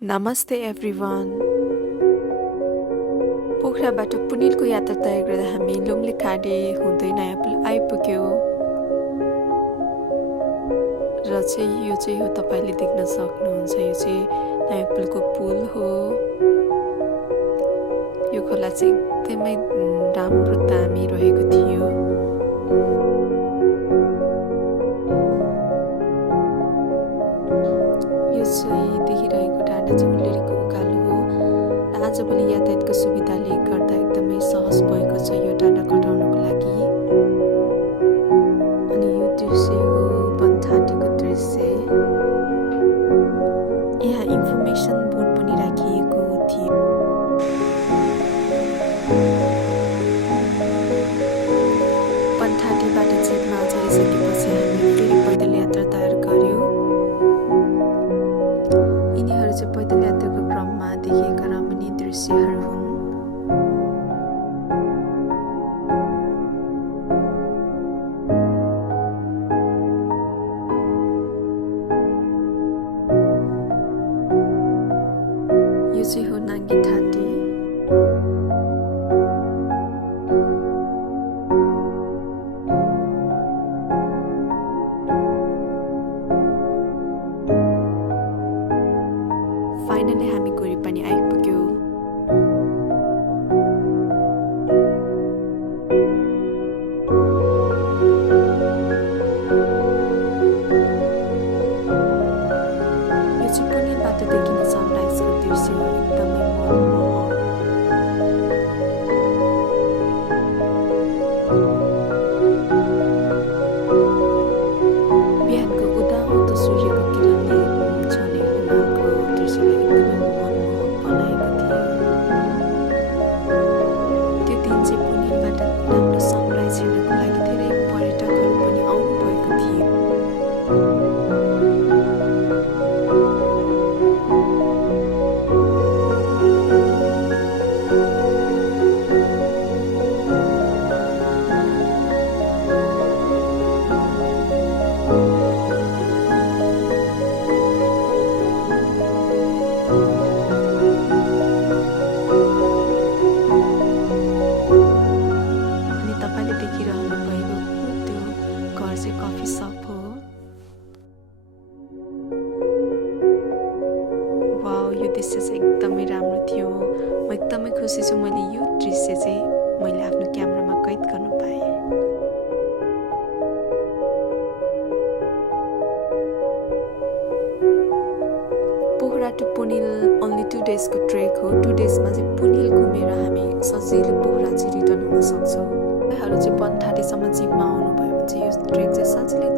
Namaste everyone. पोखराबाट पुनिलको यात्रा तय गर्दा हामी लुम्ले खाडे हुँदै नयाँ पुल आइपुग्यो र चाहिँ यो चाहिँ हो तपाईले देख्न सक्नुहुन्छ यो चाहिँ नयाँ पुलको पुल हो यो खोला चाहिँ एकदमै राम्रो दामी रहेको थियो यो चाहिँ देखिरहेको डाँडा चाहिँ उलेरीको उकालो हो र आजभोलि यातायातको सुविधाले गर्दा एकदमै सहज भएको छ यो डाँडा कटाउनको लागि अनि यो दृश्य हो बनठाटीको दृश्य यहाँ इन्फर्मेसन बोर्ड पनि राखिएको थियो बनठाटीबाट चेकमा चढिसकेपछि हामी फेरि पैदल यात्रा तयार गर्यो यिनीहरू चाहिँ पैदल यात्राको क्रममा देखिएका रमणीय दृश्यहरू हुन् यो चाहिँ हो नाङ्गी ठाटी फाइनली हामी घोरेपानी आइपुग्यो यो चाहिँ पुनिलबाट देखिने सनराइजको दृश्य हो एकदमै मनमोहक बिहानको उदाउँदो सूर्यको किरणले छने हिमालको दृश्यलाई एकदमै मनमोहक बनाएको थियो त्यो दिन चाहिँ पुनिलबाट राम्रो सनराइज हेर्नको लागि धेरै पर्यटकहरू पनि आउनु भएको थियो अनि तपाईले देखिरहनु भएको त्यो घर चाहिँ कफी सप हो वाउ यो दृश्य चाहिँ एकदमै राम्रो थियो म एकदमै खुसी छु मैले यो दृश्य चाहिँ मैले आफ्नो क्यामेरामा कैद गर्न पाएँ पोखरा टु पुनिल ओन्ली 2 डेजको ट्रेक हो 2 डेजमा चाहिँ पुनिल घुमेर हामी सजिलो पोखरा चाहिँ रिटर्न हुन सक्छौँ तपाईँहरू चाहिँ बनठाटीसम्म जिपमा आउनुभयो भने चाहिँ यो ट्रेक चाहिँ सजिलै